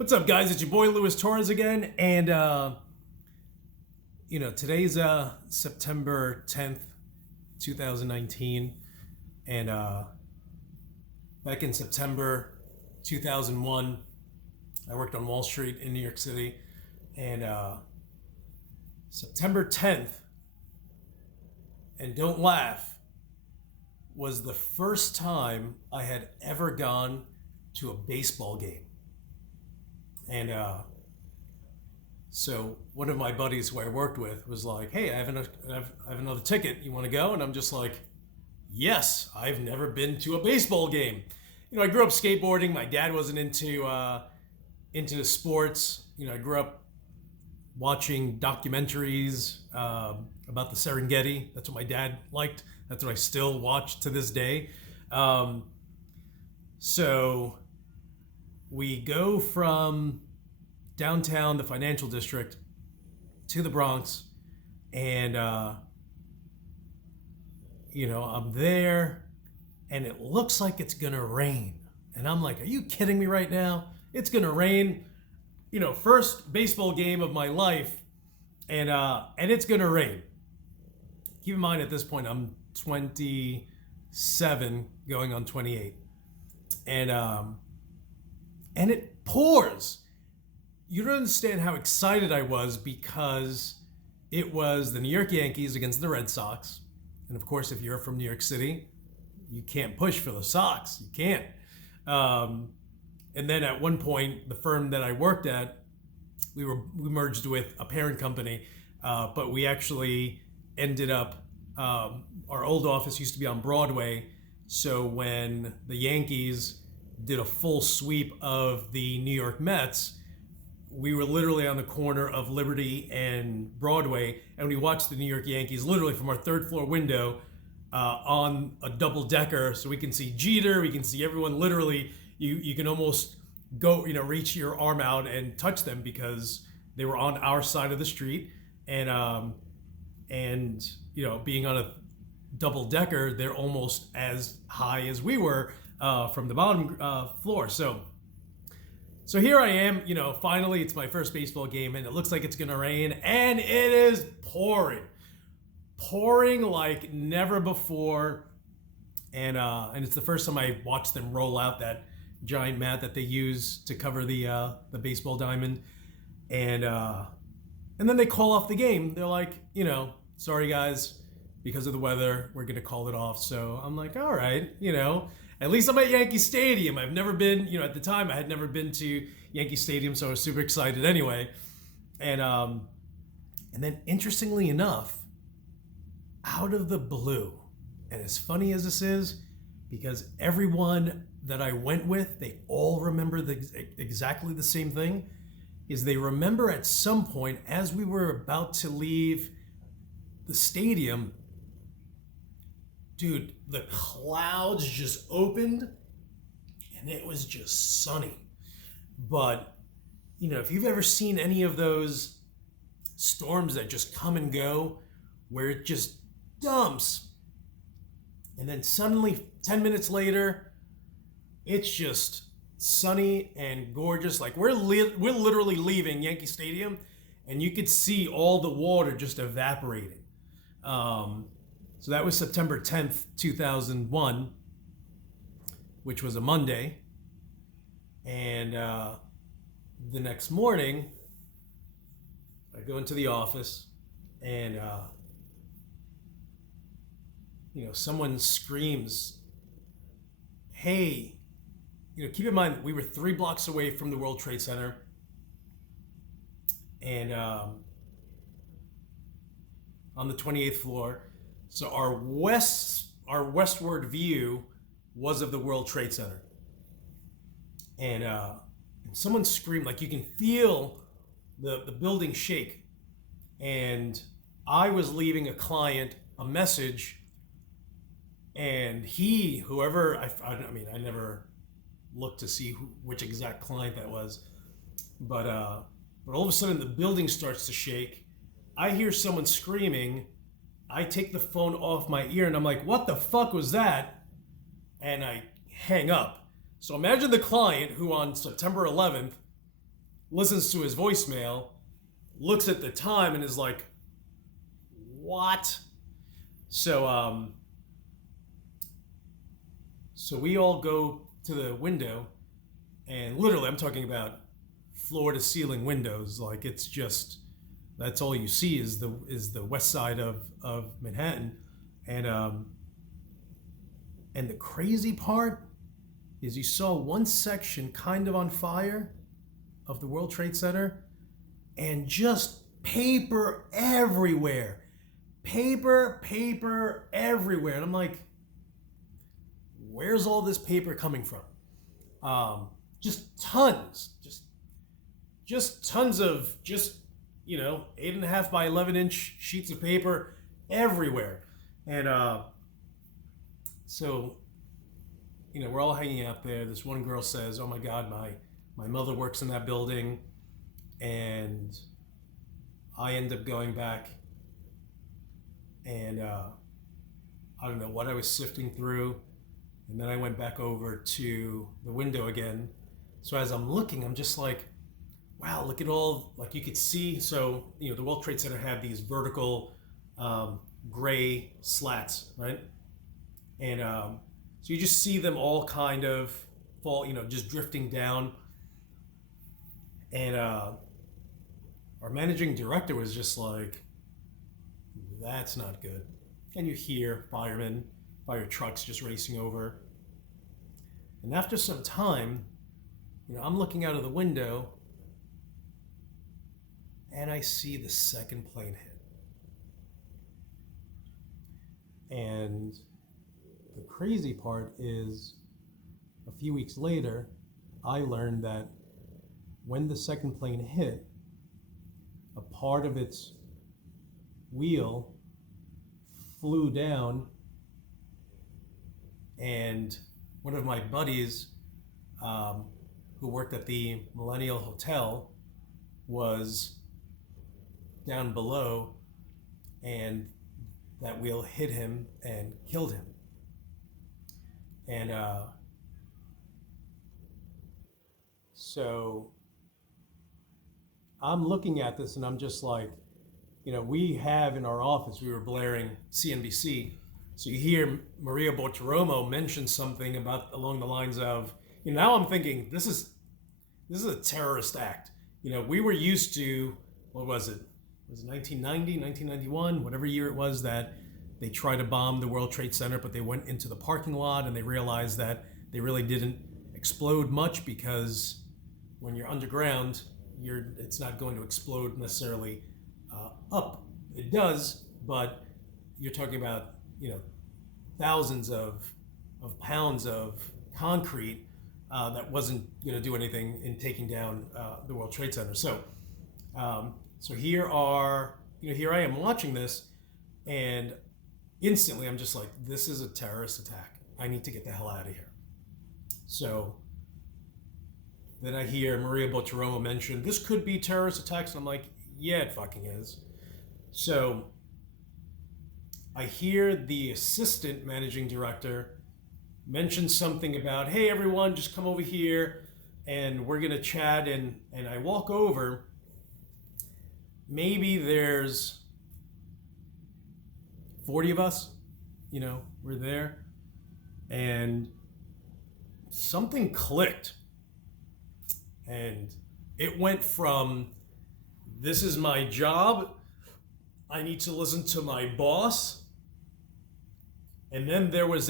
What's up, guys? It's your boy Luis Torres again, and today's September 10th, 2019, and back in September 2001, I worked on Wall Street in New York City, and September 10th, and don't laugh, was the first time I had ever gone to a baseball game. And so one of my buddies who I worked with was like, "Hey, I have another ticket. You want to go?" And I'm just like, "Yes, I've never been to a baseball game." I grew up skateboarding. My dad wasn't into sports. I grew up watching documentaries about the Serengeti. That's what my dad liked. That's what I still watch to this day. So we go from downtown, the financial district, to the Bronx, and I'm there, and it looks like it's gonna rain, and I'm like, "Are you kidding me right now? It's gonna rain." First baseball game of my life, and it's gonna rain. Keep in mind, at this point, I'm 27, going on 28, and it pours. You don't understand how excited I was, because it was the New York Yankees against the Red Sox. And of course, if you're from New York City, you can't push for the Sox. You can't. And then at one point, the firm that I worked at, we merged with a parent company, but we actually ended up, our old office used to be on Broadway. So when the Yankees did a full sweep of the New York Mets, we were literally on the corner of Liberty and Broadway, and we watched the New York Yankees literally from our third floor window on a double decker, so we can see Jeter, we can see everyone. Literally, you can almost go, reach your arm out and touch them, because they were on our side of the street, and being on a double decker, they're almost as high as we were from the bottom floor. So here I am, finally it's my first baseball game, and it looks like it's gonna rain, and it is pouring like never before. And it's the first time I watched them roll out that giant mat that they use to cover the baseball diamond. And then they call off the game. They're like, "Sorry guys, because of the weather, we're gonna call it off." So I'm like, all right, at least I'm at Yankee Stadium. I've never been, at the time I had never been to Yankee Stadium, so I was super excited anyway. And then interestingly enough, out of the blue, and as funny as this is, because everyone that I went with, they all remember exactly the same thing, is they remember at some point, as we were about to leave the stadium, dude, the clouds just opened, and it was just sunny. But, if you've ever seen any of those storms that just come and go, where it just dumps, and then suddenly 10 minutes later, it's just sunny and gorgeous. Like we're literally leaving Yankee Stadium, and you could see all the water just evaporating. So that was September 10th, 2001, which was a Monday. And the next morning, I go into the office, and someone screams, "Hey," keep in mind that we were 3 blocks away from the World Trade Center, and on the 28th floor. So our westward view was of the World Trade Center. And someone screamed, like you can feel the building shake. And I was leaving a client a message, and I never looked to see which exact client that was, but all of a sudden the building starts to shake. I hear someone screaming. I take the phone off my ear, and I'm like, "What the fuck was that?" And I hang up. So imagine the client who on September 11th listens to his voicemail, looks at the time, and is like, what? So we all go to the window, and literally I'm talking about floor to ceiling windows. Like, it's just, that's all you see is the west side of Manhattan. And the crazy part is you saw one section kind of on fire of the World Trade Center, and just paper everywhere. Paper everywhere. And I'm like, where's all this paper coming from? Just tons. Just tons of 8.5 by 11-inch sheets of paper everywhere. And so, we're all hanging out there. This one girl says, oh my God, my mother works in that building, and I end up going back, and I don't know what I was sifting through, and then I went back over to the window again. So as I'm looking, I'm just like, wow, look at all, like you could see, so, the World Trade Center had these vertical gray slats, right? And so you just see them all kind of fall, just drifting down. And our managing director was just like, that's not good. And you hear fire trucks just racing over. And after some time, I'm looking out of the window, and I see the second plane hit. And the crazy part is, a few weeks later, I learned that when the second plane hit, a part of its wheel flew down, and one of my buddies who worked at the Millennial Hotel was down below, and that wheel hit him and killed him. And so I'm looking at this, and I'm just like, we have in our office, we were blaring CNBC. So you hear Maria Bartiromo mention something along the lines of, now I'm thinking, this is a terrorist act. We were used to, what was it? Was it 1990, 1991, whatever year it was that they tried to bomb the World Trade Center, but they went into the parking lot and they realized that they really didn't explode much, because when you're underground, it's not going to explode necessarily up. It does, but you're talking about thousands of pounds of concrete that wasn't going to do anything in taking down the World Trade Center. So here I am watching this, and instantly I'm just like, this is a terrorist attack. I need to get the hell out of here. So then I hear Maria Bartiromo mention, this could be terrorist attacks. And I'm like, yeah, it fucking is. So I hear the assistant managing director mention something about, hey, everyone, just come over here and we're going to chat. And I walk over. Maybe there's 40 of us, we're there. And something clicked. And it went from, this is my job, I need to listen to my boss. And then there was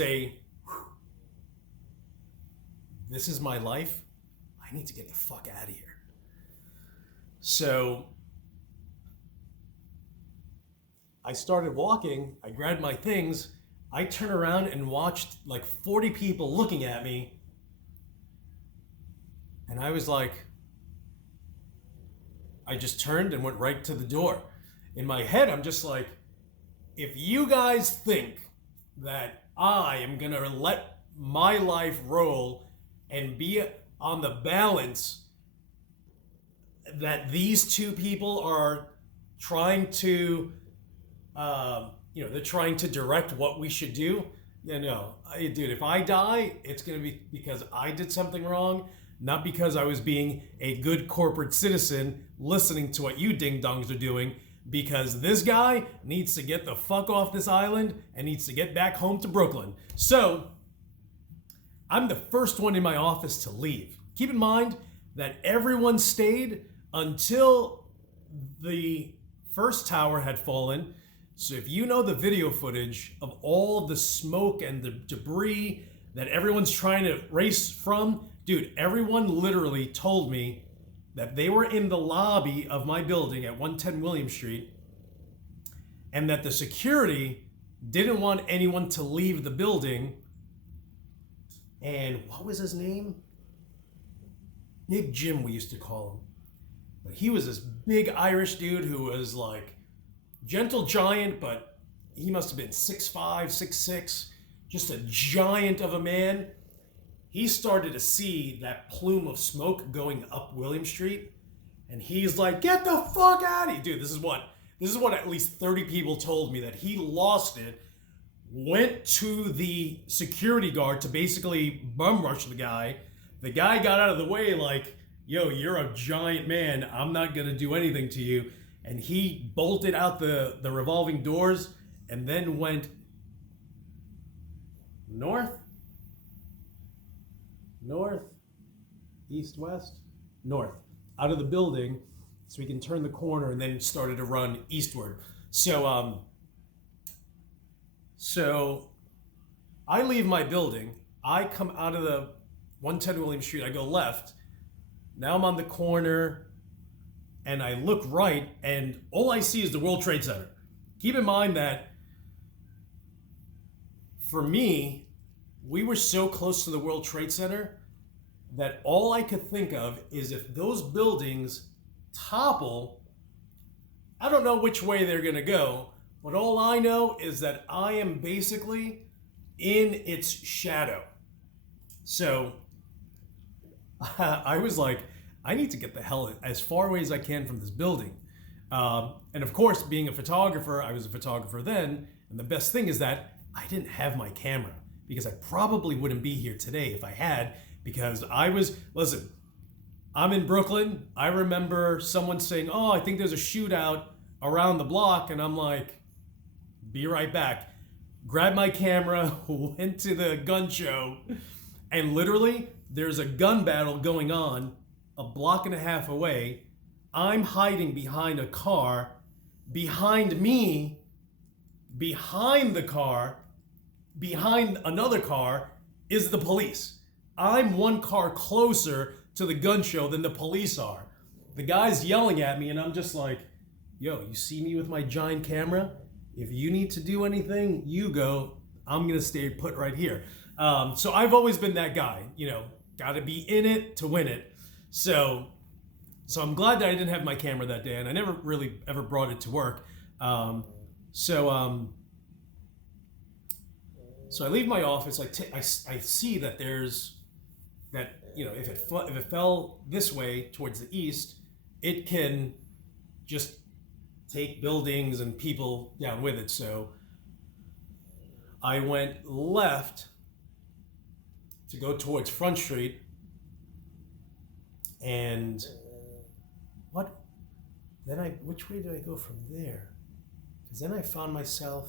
this is my life, I need to get the fuck out of here. So I started walking, I grabbed my things, I turned around and watched like 40 people looking at me. And I was like, I just turned and went right to the door. In my head, I'm just like, if you guys think that I am going to let my life roll and be on the balance that these two people are trying to, they're trying to direct what we should do. Dude, if I die, it's going to be because I did something wrong. not because I was being a good corporate citizen listening to what you ding-dongs are doing, because this guy needs to get the fuck off this island and needs to get back home to Brooklyn. So, I'm the first one in my office to leave. Keep in mind that everyone stayed until the first tower had fallen. So if you know the video footage of all the smoke and the debris that everyone's trying to race from, dude, everyone literally told me that they were in the lobby of my building at 110 William Street and that the security didn't want anyone to leave the building. And what was his name? Big Jim, we used to call him. But he was this big Irish dude who was like gentle giant, but he must have been 6'5", 6'6", just a giant of a man. He started to see that plume of smoke going up William Street, and he's like, "Get the fuck out of here!" Dude, this is what at least 30 people told me, that he lost it, went to the security guard to basically bum rush the guy. The guy got out of the way like, "Yo, you're a giant man. I'm not gonna do anything to you." And he bolted out the revolving doors and then went north, east, west, north, out of the building so he can turn the corner, and then started to run eastward. So I leave my building. I come out of the 110 William Street. I go left. Now I'm on the corner, and I look right, and all I see is the World Trade Center. Keep in mind that for me, we were so close to the World Trade Center that all I could think of is if those buildings topple, I don't know which way they're gonna go, but all I know is that I am basically in its shadow. So I was like, I need to get the hell as far away as I can from this building. And of course, being a photographer, I was a photographer then, and the best thing is that I didn't have my camera, because I probably wouldn't be here today if I had, because listen, I'm in Brooklyn. I remember someone saying, "Oh, I think there's a shootout around the block," and I'm like, "Be right back." Grabbed my camera, went to the gun show, and literally there's a gun battle going on a block and a half away. I'm hiding behind a car. Behind me, behind the car, behind another car is the police. I'm one car closer to the gun show than the police are. The guy's yelling at me, and I'm just like, "Yo, you see me with my giant camera? If you need to do anything, you go. I'm gonna stay put right here." So I've always been that guy, gotta be in it to win it. So I'm glad that I didn't have my camera that day, and I never really ever brought it to work. So I leave my office. I see that there's that, if it fell this way towards the east, it can just take buildings and people down with it. So I went left to go towards Front Street, and which way did I go from there? Because then I found myself,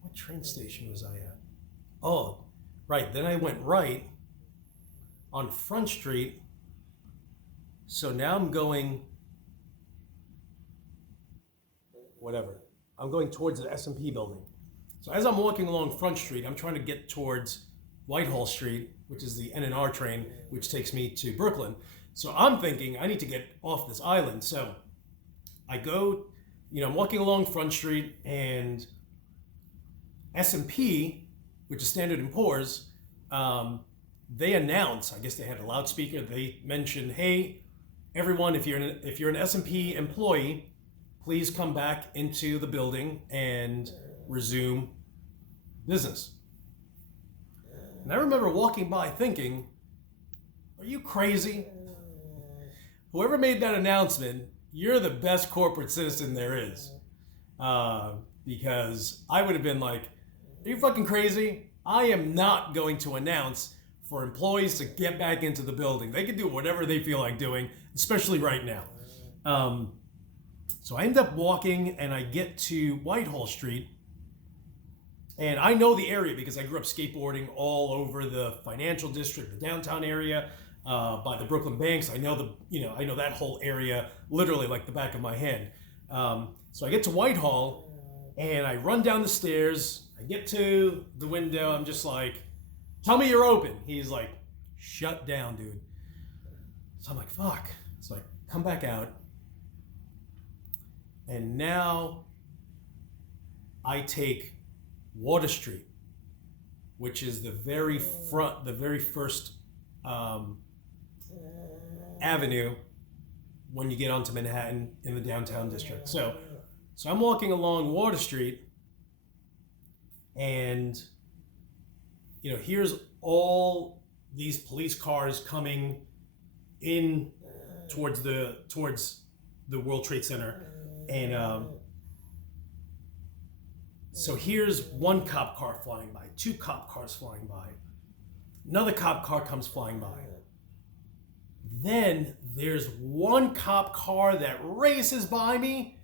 what train station was I at? Oh, right, then I went right on Front Street. So now I'm going, I'm going towards the S&P building. So as I'm walking along Front Street, I'm trying to get towards Whitehall Street, which is the NNR train, which takes me to Brooklyn. So I'm thinking I need to get off this island. So I go, I'm walking along Front Street, and S&P, which is Standard & Poor's, they announce, I guess they had a loudspeaker, they mentioned, "Hey, everyone, if you're an S&P employee, please come back into the building and resume business." And I remember walking by thinking, are you crazy? Whoever made that announcement, you're the best corporate citizen there is. Because I would have been like, are you fucking crazy? I am not going to announce for employees to get back into the building. They can do whatever they feel like doing, especially right now. So I end up walking and I get to Whitehall Street. And I know the area because I grew up skateboarding all over the financial district, the downtown area, by the Brooklyn banks. I know I know that whole area literally like the back of my hand. So I get to Whitehall and I run down the stairs. I get to the window. I'm just like, tell me you're open. He's like, shut down, dude. So I'm like, fuck. So I come back out. And now I take Water Street, which is the very first avenue when you get onto Manhattan in the downtown district. So I'm walking along Water Street, and here's all these police cars coming in towards the World Trade Center. And so here's one cop car flying by, two cop cars flying by, another cop car comes flying by. Then there's one cop car that races by me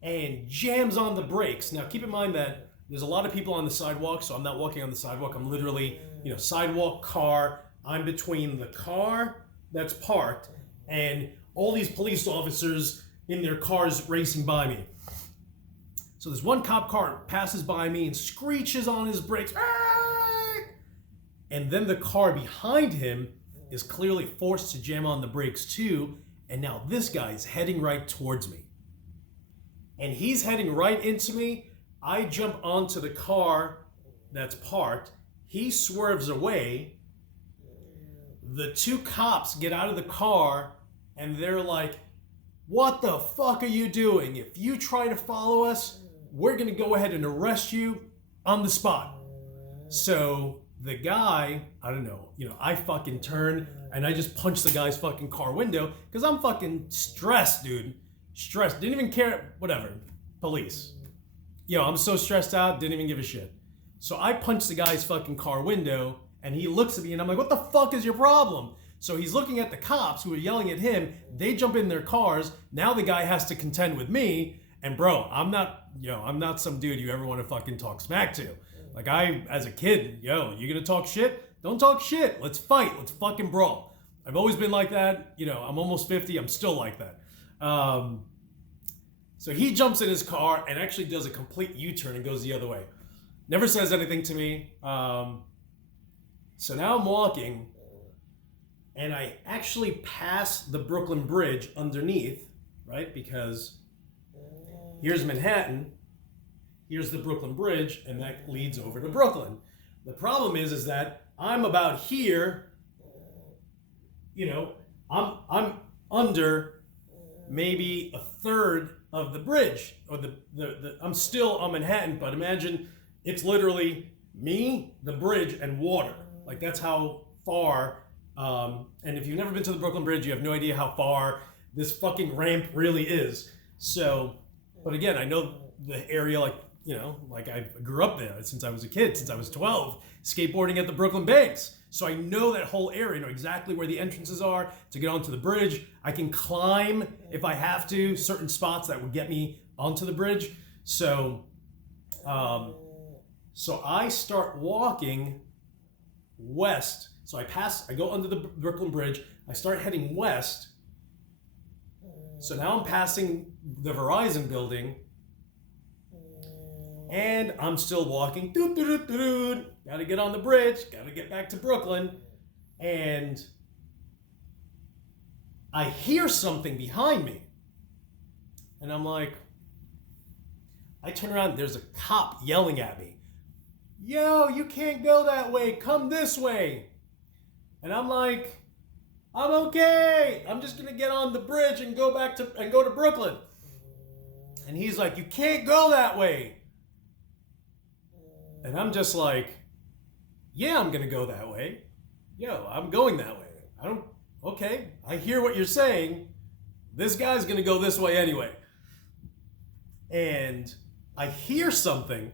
and jams on the brakes. Now keep in mind that there's a lot of people on the sidewalk, so I'm not walking on the sidewalk. I'm literally, sidewalk, car. I'm between the car that's parked and all these police officers in their cars racing by me. So there's one cop car passes by me and screeches on his brakes. And then the car behind him is clearly forced to jam on the brakes too. And now this guy's heading right towards me. And he's heading right into me. I jump onto the car that's parked. He swerves away. The two cops get out of the car and they're like, what the fuck are you doing? If you try to follow us, we're going to go ahead and arrest you on the spot. So the guy, I don't know, I fucking turn and I just punch the guy's fucking car window because I'm fucking stressed, dude. Stressed. Didn't even care. Whatever. Police. I'm so stressed out. Didn't even give a shit. So I punched the guy's fucking car window and he looks at me and I'm like, what the fuck is your problem? So he's looking at the cops who are yelling at him. They jump in their cars. Now the guy has to contend with me. And bro, I'm not some dude you ever want to fucking talk smack to. Like as a kid, you gonna talk shit? Don't talk shit. Let's fight. Let's fucking brawl. I've always been like that. I'm almost 50. I'm still like that. So he jumps in his car and actually does a complete U-turn and goes the other way. Never says anything to me. So now I'm walking and I actually pass the Brooklyn Bridge underneath, right? Because here's Manhattan, here's the Brooklyn Bridge, and that leads over to Brooklyn. The problem is that I'm about here, I'm under maybe a third of the bridge, or I'm still on Manhattan, but imagine it's literally me, the bridge, and water. Like that's how far, and if you've never been to the Brooklyn Bridge, you have no idea how far this fucking ramp really is. So, but again, I know the area like I grew up there since I was a kid, since I was 12, skateboarding at the Brooklyn banks. So I know that whole area, know exactly where the entrances are to get onto the bridge. I can climb if I have to, certain spots that would get me onto the bridge. So I start walking west. So I go under the Brooklyn Bridge. I start heading west. So now I'm passing the Verizon building. And I'm still walking. Gotta get on the bridge. Gotta get back to Brooklyn. And I hear something behind me. And I'm like, I turn around. There's a cop yelling at me. Yo, you can't go that way. Come this way. And I'm like, I'm okay. I'm just gonna get on the bridge and go to Brooklyn. And he's like, you can't go that way. And I'm just like, yeah, I'm gonna go that way. I'm going that way. Okay, I hear what you're saying. This guy's gonna go this way anyway. And I hear something,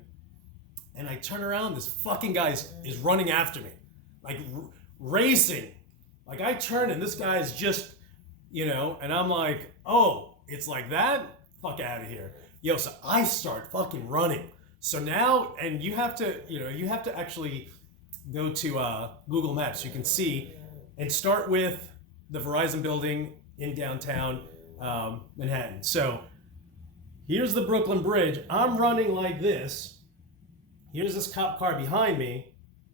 and I turn around, this fucking guy is running after me. Like, racing. Like I turn and this guy's just, and I'm like, oh, it's like that? Fuck out of here. Yo, so I start fucking running. So now, and you have to actually go to Google Maps. You can see and start with the Verizon building in downtown Manhattan. So here's the Brooklyn Bridge. I'm running like this. Here's this cop car behind me.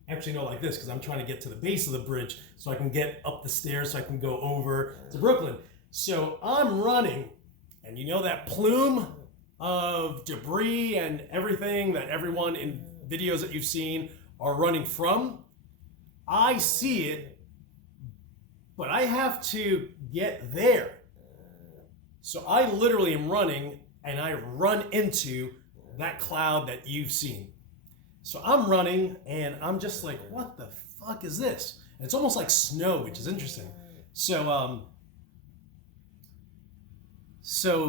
Actually, no, like this, because I'm trying to get to the base of the bridge so I can get up the stairs so I can go over to Brooklyn. So I'm running, and you know that plume of debris and everything that everyone in videos that you've seen are running from? I see it, but I have to get there. So I literally am running, and I run into that cloud that you've seen. So I'm running, and I'm just like, what the fuck is this? And it's almost like snow, which is interesting. So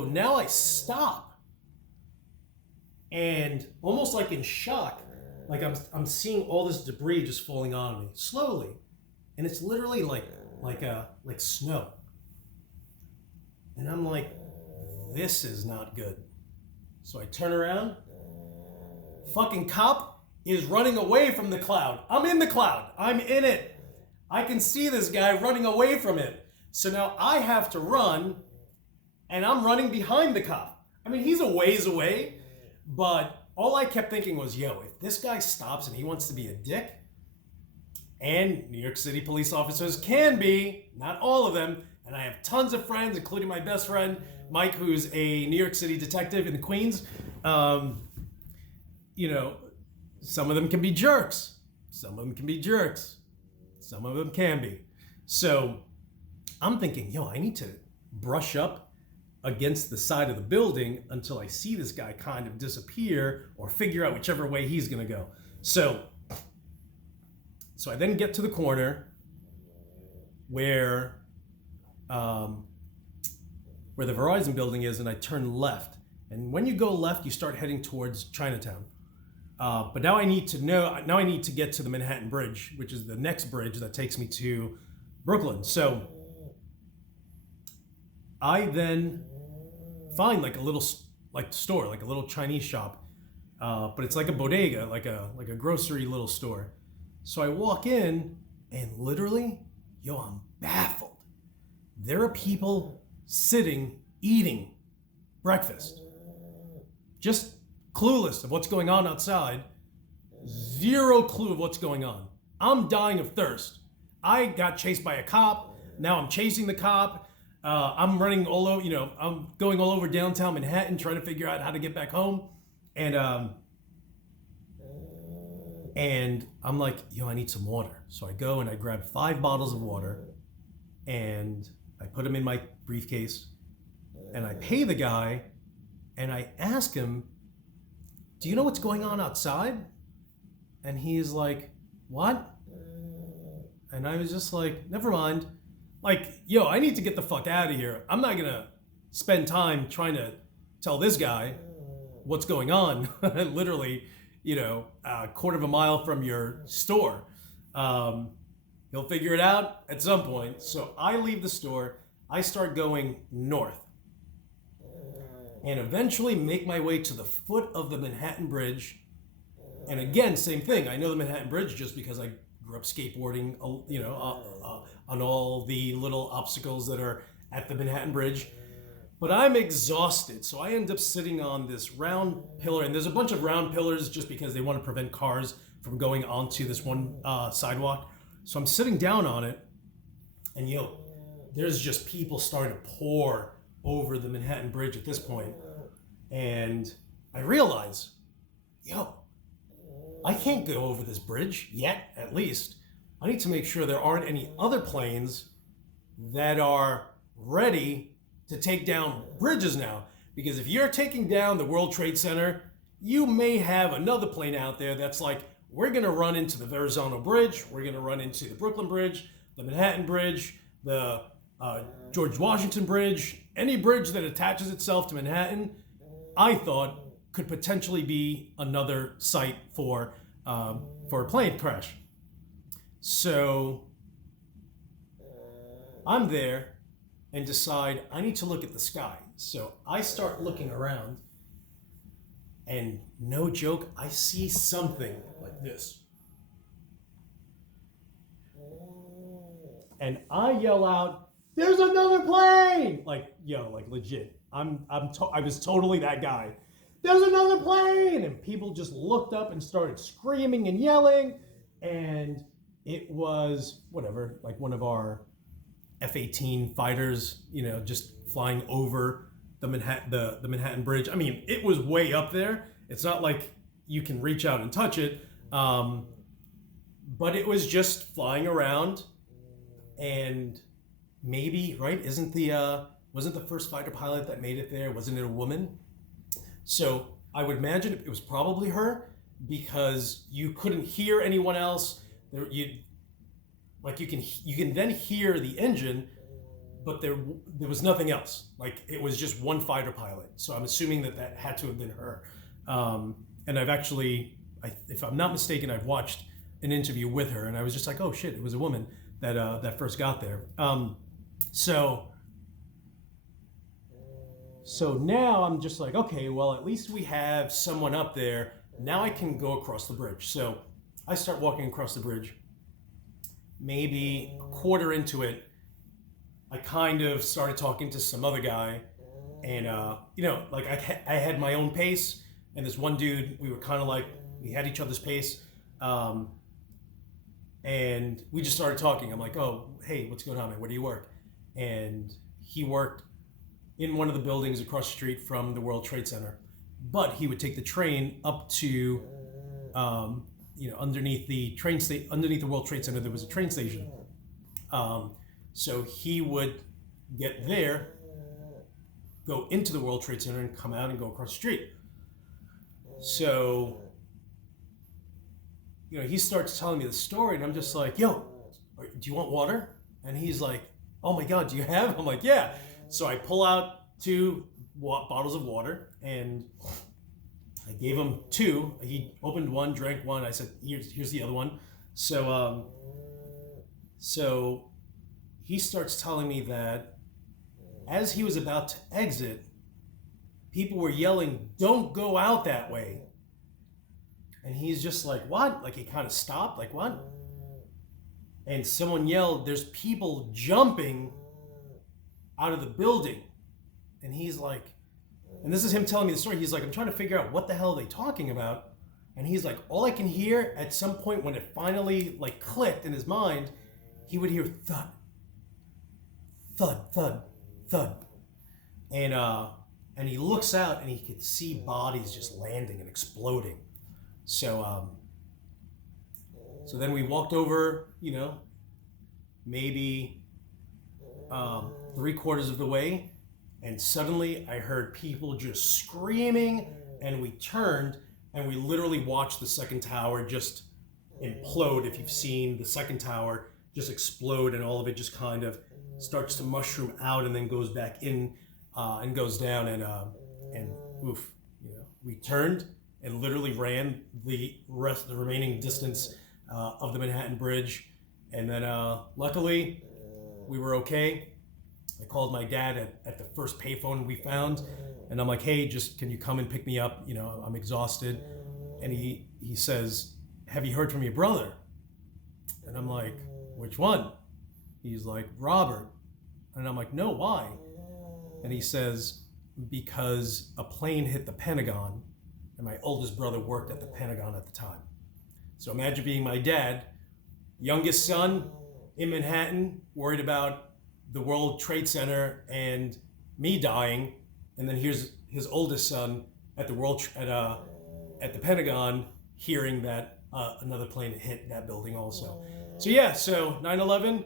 now I stop, and almost like in shock, like I'm seeing all this debris just falling on me slowly, and it's literally like snow. And I'm like, this is not good. So I turn around. Fucking cop is running away from the cloud. I'm in the cloud. I'm in it. I can see this guy running away from it. So now I have to run, and I'm running behind the cop. I mean, he's a ways away, but all I kept thinking was, yo, if this guy stops and he wants to be a dick, and New York City police officers can be, not all of them, and I have tons of friends, including my best friend, Mike, who's a New York City detective in Queens. Some of them can be jerks. Some of them can be jerks. Some of them can be. So I'm thinking, yo, I need to brush up against the side of the building until I see this guy kind of disappear or figure out whichever way he's going to go. So I then get to the corner where the Verizon building is, and I turn left. And when you go left, you start heading towards Chinatown. But now I need to get to the Manhattan Bridge, which is the next bridge that takes me to Brooklyn. So I then find like a little store, like a little Chinese shop, but it's like a bodega, like a grocery little store. So I walk in, and literally, yo, I'm baffled. There are people sitting, eating breakfast, just clueless of what's going on outside. Zero clue of what's going on. I'm dying of thirst. I got chased by a cop. Now I'm chasing the cop. I'm running all over, I'm going all over downtown Manhattan trying to figure out how to get back home. And I'm like, yo, I need some water. So I go and I grab 5 bottles of water, and I put them in my briefcase, and I pay the guy, and I ask him, do you know what's going on outside? And he's like, what? And I was just like, never mind. Like, yo, I need to get the fuck out of here. I'm not gonna spend time trying to tell this guy what's going on, literally, a quarter of a mile from your store. He'll figure it out at some point. So I leave the store, I start going north, and eventually make my way to the foot of the Manhattan Bridge. And again, same thing. I know the Manhattan Bridge just because I grew up skateboarding, on all the little obstacles that are at the Manhattan Bridge. But I'm exhausted, so I end up sitting on this round pillar, and there's a bunch of round pillars just because they want to prevent cars from going onto this one sidewalk. So I'm sitting down on it, and there's just people starting to pour over the Manhattan Bridge at this point. And I realize, I can't go over this bridge yet, at least. I need to make sure there aren't any other planes that are ready to take down bridges now. Because if you're taking down the World Trade Center, you may have another plane out there that's like, we're going to run into the Verrazano Bridge, we're going to run into the Brooklyn Bridge, the Manhattan Bridge, the George Washington Bridge, any bridge that attaches itself to Manhattan, I thought could potentially be another site for a plane crash. So I'm there and decide I need to look at the sky. So I start looking around, and no joke, I see something like this. And I yell out, "There's another plane!" Like, like legit. I was totally that guy. "There's another plane!" And people just looked up and started screaming and yelling. And it was whatever, like one of our F-18 fighters, just flying over the Manhattan Bridge. I mean, it was way up there. It's not like you can reach out and touch it, but it was just flying around. And maybe, right? Wasn't the first fighter pilot that made it there? Wasn't it a woman? So I would imagine it was probably her, because you couldn't hear anyone else. You can then hear the engine, but there was nothing else. Like, it was just one fighter pilot. So I'm assuming that had to have been her. And I've actually, if I'm not mistaken, I've watched an interview with her, and I was just like, oh shit, it was a woman that first got there. So now I'm just like, okay, well, at least we have someone up there. Now I can go across the bridge. So I start walking across the bridge. Maybe a quarter into it, I kind of started talking to some other guy, and like I had my own pace, and this one dude, we were kind of like, we had each other's pace, and we just started talking. I'm like, oh, hey, what's going on, man? Where do you work? And he worked in one of the buildings across the street from the World Trade Center, but he would take the train up to, underneath the World Trade Center, there was a train station. So he would get there, go into the World Trade Center, and come out and go across the street. So, he starts telling me the story, and I'm just like, yo, do you want water? And he's like, oh my God, do you have? I'm like, yeah. So I pull out 2 bottles of water, and I gave him 2. He opened one, drank one. I said, here's the other one. So he starts telling me that as he was about to exit, people were yelling, "Don't go out that way." And he's just like, what? Like, he kind of stopped, like, what? And someone yelled, "There's people jumping out of the building." And he's like, and this is him telling me the story. He's like, I'm trying to figure out what the hell are they talking about. And he's like, all I can hear at some point when it finally like clicked in his mind, he would hear thud, thud, thud, thud. And he looks out and he could see bodies just landing and exploding. So then we walked over, maybe 3/4 of the way, and suddenly I heard people just screaming, and we turned and we literally watched the second tower just implode. If you've seen the second tower just explode, and all of it just kind of starts to mushroom out and then goes back in and goes down, and oof, we turned and literally ran the remaining distance of the Manhattan Bridge, and then luckily we were okay. I called my dad at the first payphone we found, and I'm like, hey, just can you come and pick me up? I'm exhausted. And he says, have you heard from your brother? And I'm like, which one? He's like, Robert. And I'm like, no, why? And he says, because a plane hit the Pentagon, and my oldest brother worked at the Pentagon at the time. So imagine being my dad, youngest son in Manhattan, worried about the World Trade Center and me dying, and then here's his oldest son at the Pentagon, hearing that another plane hit that building also. So 9/11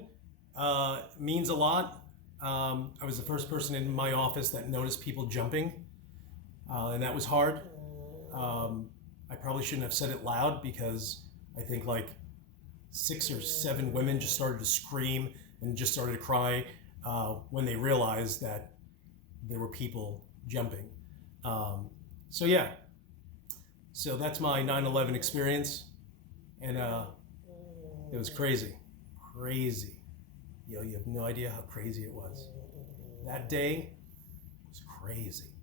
means a lot. I was the first person in my office that noticed people jumping, and that was hard. I probably shouldn't have said it loud, because I think like 6 or 7 women just started to scream and just started to cry when they realized that there were people jumping. So that's my 9/11 experience, and it was crazy. Yo, you have no idea how crazy it was. That day was crazy.